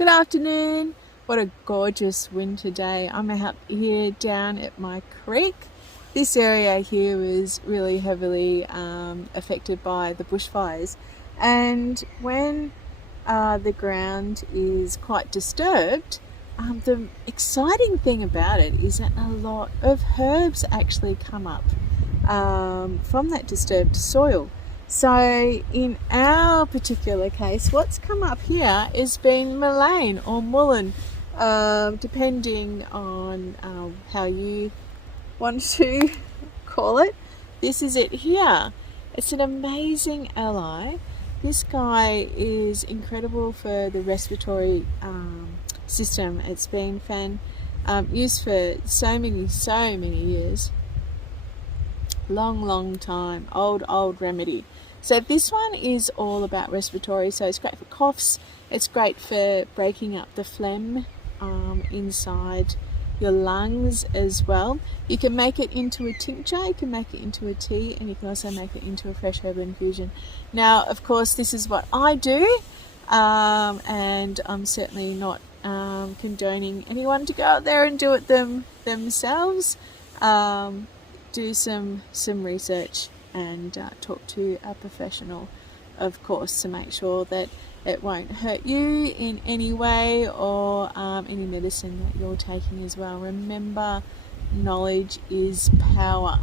Good afternoon. What a gorgeous winter day. I'm out here down at my creek. This area here is really heavily affected by the bushfires, and when the ground is quite disturbed, the exciting thing about it is that a lot of herbs actually come up from that disturbed soil. So in our particular case, what's come up here is been mullein or mullein, depending on how you want to call it. This is it here. It's an amazing ally. This guy is incredible for the respiratory system. It's been used for so many years. Long time, old remedy. So this one is all about respiratory, so it's great for coughs, it's great for breaking up the phlegm inside your lungs as well. You can make it into a tincture, you can make it into a tea, and you can also make it into a fresh herbal infusion. Now, of course, this is what I do, and I'm certainly not condoning anyone to go out there and do it themselves. Do some research and talk to a professional, of course, to make sure that it won't hurt you in any way, or any medicine that you're taking as well. Remember, knowledge is power.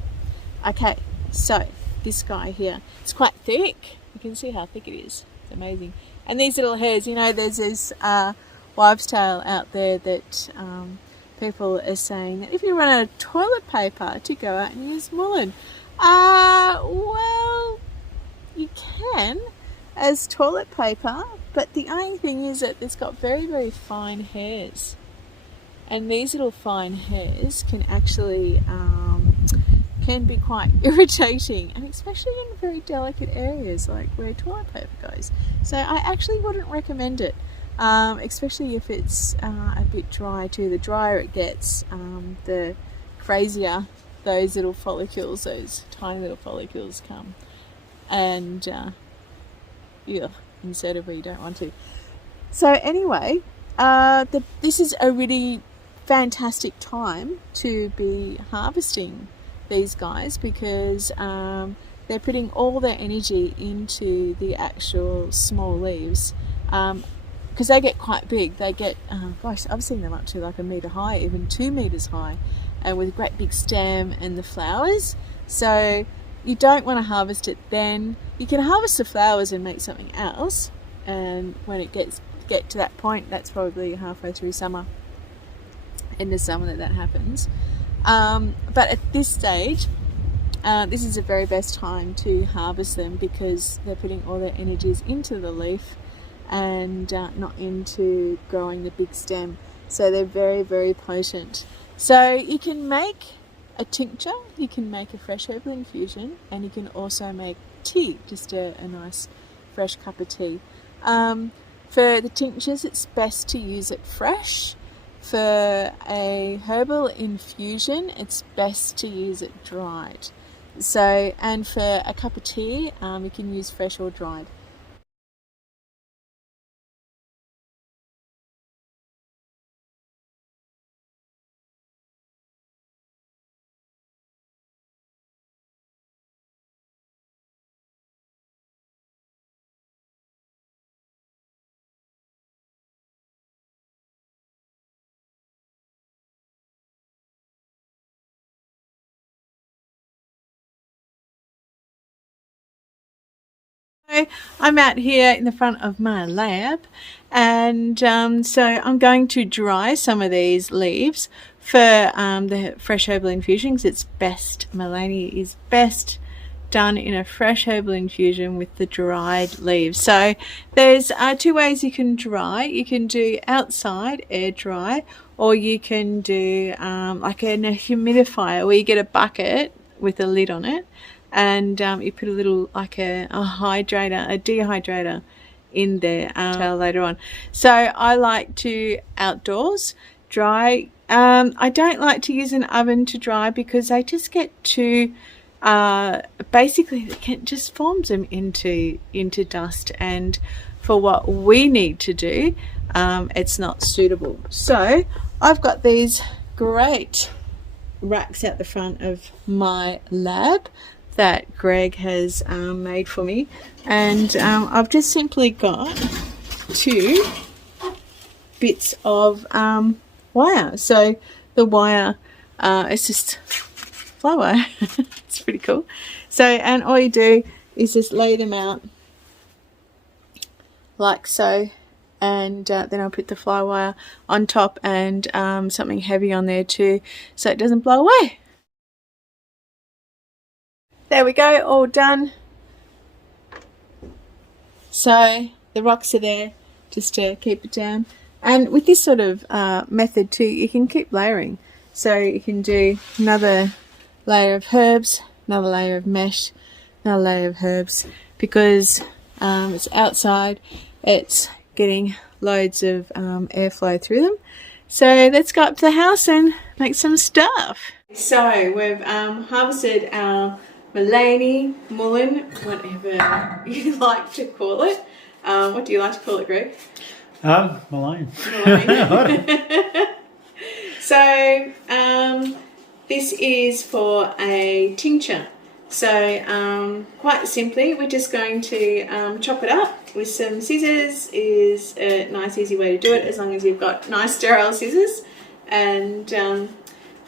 Okay, so this guy here, it's quite thick. You can see how thick it is. It's amazing. And these little hairs, you know, there's this wives' tale out there that people are saying that if you run out of toilet paper, to go out and use mullein. Well, you can as toilet paper, but the only thing is that it's got very fine hairs, and these little fine hairs can actually can be quite irritating, and especially in very delicate areas like where toilet paper goes. So I actually wouldn't recommend it. Especially if it's a bit dry too. The drier it gets, the crazier those little follicles, those tiny little follicles come and insert it where you don't want to. So anyway, this is a really fantastic time to be harvesting these guys, because they're putting all their energy into the actual small leaves. Because they get quite big. They get, gosh, I've seen them up to like 1 metre high, even 2 metres high, and with a great big stem and the flowers. So you don't want to harvest it then. You can harvest the flowers and make something else, and when it get to that point, that's probably halfway through summer, end of summer, that happens. But at this stage, this is the very best time to harvest them, because they're putting all their energies into the leaf and not into growing the big stem. So they're very potent. So you can make a tincture, you can make a fresh herbal infusion, and you can also make tea, just a nice fresh cup of tea. For the tinctures, it's best to use it fresh. For a herbal infusion, it's best to use it dried. So, and for a cup of tea, you can use fresh or dried. I'm out here in the front of my lab, and so I'm going to dry some of these leaves for the fresh herbal infusion, because it's best, mullein is best done in a fresh herbal infusion with the dried leaves. So there's 2 ways you can dry. You can do outside, air dry, or you can do like in a humidifier, where you get a bucket with a lid on it, and you put a little, like a hydrator, a dehydrator in there later on. So I like to outdoors dry. I don't like to use an oven to dry, because they just get too basically it just forms them into dust. And for what we need to do, it's not suitable. So I've got these great racks out the front of my lab that Greg has made for me, and I've just simply got 2 bits of wire. So the wire is just fly wire. It's pretty cool. So, and all you do is just lay them out like so, and then I'll put the fly wire on top and something heavy on there too, so it doesn't blow away. There we go, all done. So the rocks are there just to keep it down. And with this sort of method too, you can keep layering. So you can do another layer of herbs, another layer of mesh, another layer of herbs, because it's outside, it's getting loads of airflow through them. So let's go up to the house and make some stuff. So we've harvested our mullein, whatever you like to call it. What do you like to call it, Greg? Mullein. So this is for a tincture. So quite simply, we're just going to chop it up with some scissors. Is a nice easy way to do it, as long as you've got nice sterile scissors. And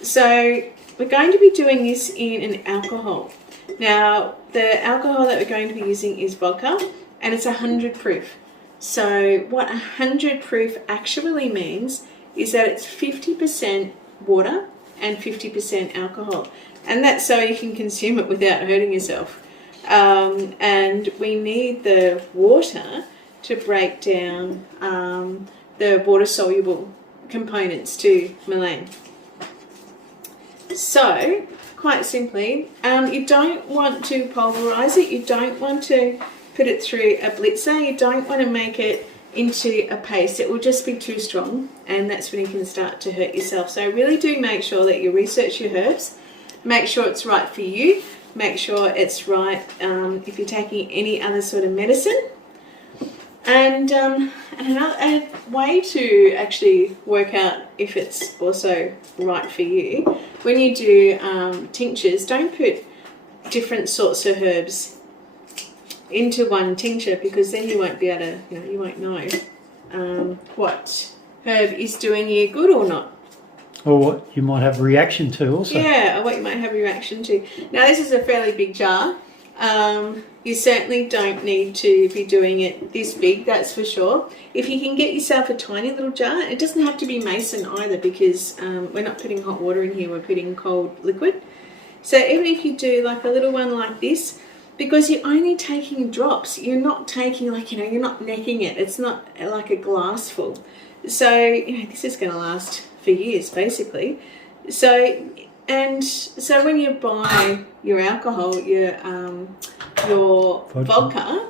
so we're going to be doing this in an alcohol. Now the alcohol that we're going to be using is vodka, and it's 100 proof. So what 100 proof actually means is that it's 50% water and 50% alcohol, and that's so you can consume it without hurting yourself. And we need the water to break down the water soluble components to mullein. So quite simply, you don't want to pulverize it, you don't want to put it through a blitzer, you don't want to make it into a paste. It will just be too strong, and that's when you can start to hurt yourself. So really do make sure that you research your herbs, make sure it's right for you, make sure it's right if you're taking any other sort of medicine. And another way to actually work out if it's also right for you, when you do tinctures, don't put different sorts of herbs into one tincture, because then you won't be able to, you won't know what herb is doing you good or not. Or what you might have a reaction to also. Yeah, or what you might have a reaction to. Now this is a fairly big jar. You certainly don't need to be doing it this big, that's for sure. If you can get yourself a tiny little jar, it doesn't have to be mason either, because we're not putting hot water in here, we're putting cold liquid. So even if you do like a little one like this, because you're only taking drops, you're not taking you're not necking it. It's not like a glass full. So, this is going to last for years, basically. So when you buy your alcohol, your vodka,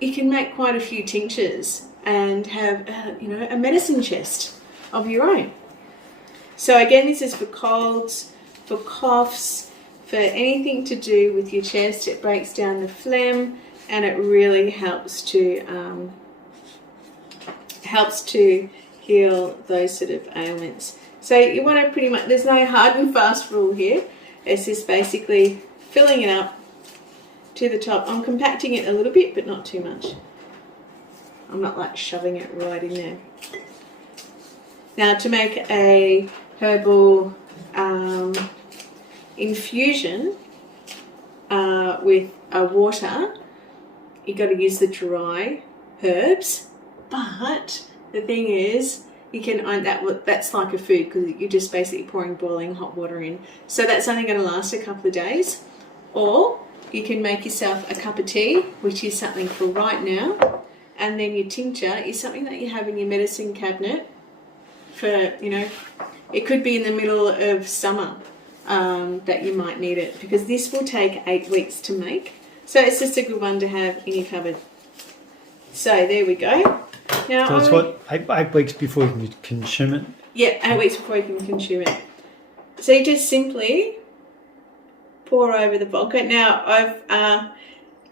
you can make quite a few tinctures and have, a medicine chest of your own. So again, this is for colds, for coughs, for anything to do with your chest. It breaks down the phlegm, and it really helps to heal those sort of ailments. So you want to pretty much, there's no hard and fast rule here. It's just basically filling it up to the top. I'm compacting it a little bit, but not too much. I'm not like shoving it right in there. Now to make a herbal infusion with water, you got to use the dry herbs, but the thing is, you can that's like a food, because you're just basically pouring boiling hot water in. So that's only going to last a couple of days. Or you can make yourself a cup of tea, which is something for right now, and then your tincture is something that you have in your medicine cabinet for, it could be in the middle of summer that you might need it, because this will take 8 weeks to make. So it's just a good one to have in your cupboard. So there we go. Now, so it's what, 8 weeks before you can consume it? Yeah, 8 weeks before you can consume it. So you just simply pour over the vodka. Now I've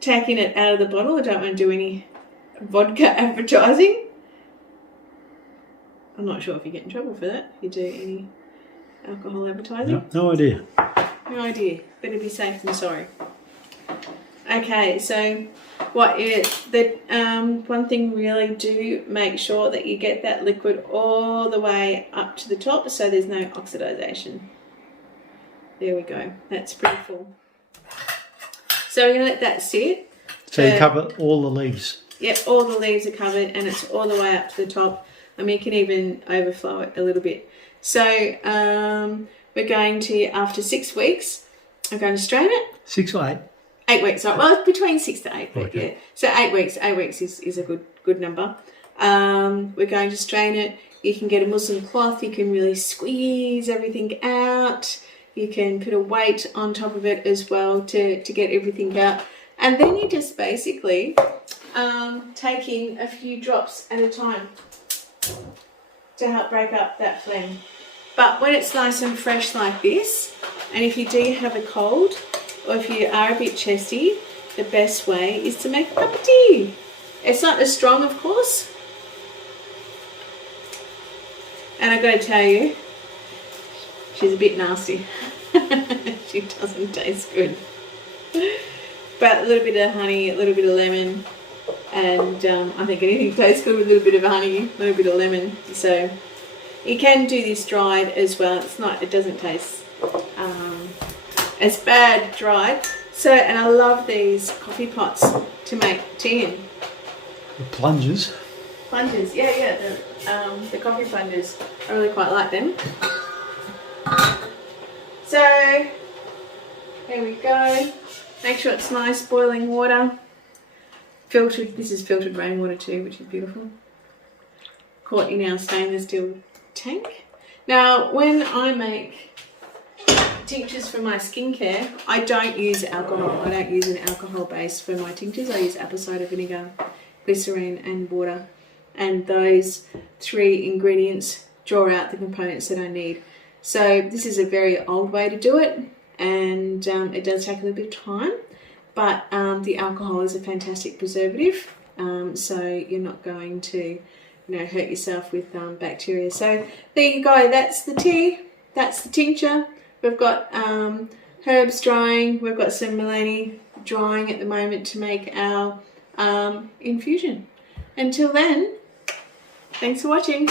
taken it out of the bottle. I don't want to do any vodka advertising. I'm not sure if you get in trouble for that. You do any alcohol advertising? No idea. No idea. Better be safe than sorry. Okay, so one thing really, do make sure that you get that liquid all the way up to the top so there's no oxidization. There we go. That's pretty full. So we're going to let that sit. So you cover all the leaves? Yep, all the leaves are covered and it's all the way up to the top. I mean, you can even overflow it a little bit. So we're going to, after 6 weeks, I'm going to strain it. 6 or 8? 8 weeks, right? Well, it's between 6 to 8, but okay. yeah. So 8 weeks. 8 weeks is a good number. We're going to strain it. You can get a muslin cloth. You can really squeeze everything out. You can put a weight on top of it as well to get everything out. And then you just basically take in a few drops at a time to help break up that phlegm. But when it's nice and fresh like this, and if you do have a cold, or if you are a bit chesty, the best way is to make a cup of tea. It's not as strong, of course. And I've got to tell you, she's a bit nasty. She doesn't taste good. But a little bit of honey, a little bit of lemon, and I think anything tastes good with a little bit of honey, a little bit of lemon. So you can do this dried as well. It doesn't taste as bad dried. So, and I love these coffee pots to make tea in. The plungers. Plungers, yeah, the coffee plungers. I really quite like them. So, here we go. Make sure it's nice boiling water. Filtered, this is filtered rainwater too, which is beautiful. Caught in our stainless steel tank. Now, when I make tinctures for my skincare, I don't use alcohol. I don't use an alcohol base for my tinctures. I use apple cider vinegar, glycerine and water. And those 3 ingredients draw out the components that I need. So this is a very old way to do it, and it does take a little bit of time, but the alcohol is a fantastic preservative, so you're not going to hurt yourself with bacteria. So there you go, that's the tea, that's the tincture. We've got herbs drying, we've got some mullein drying at the moment to make our infusion. Until then, thanks for watching.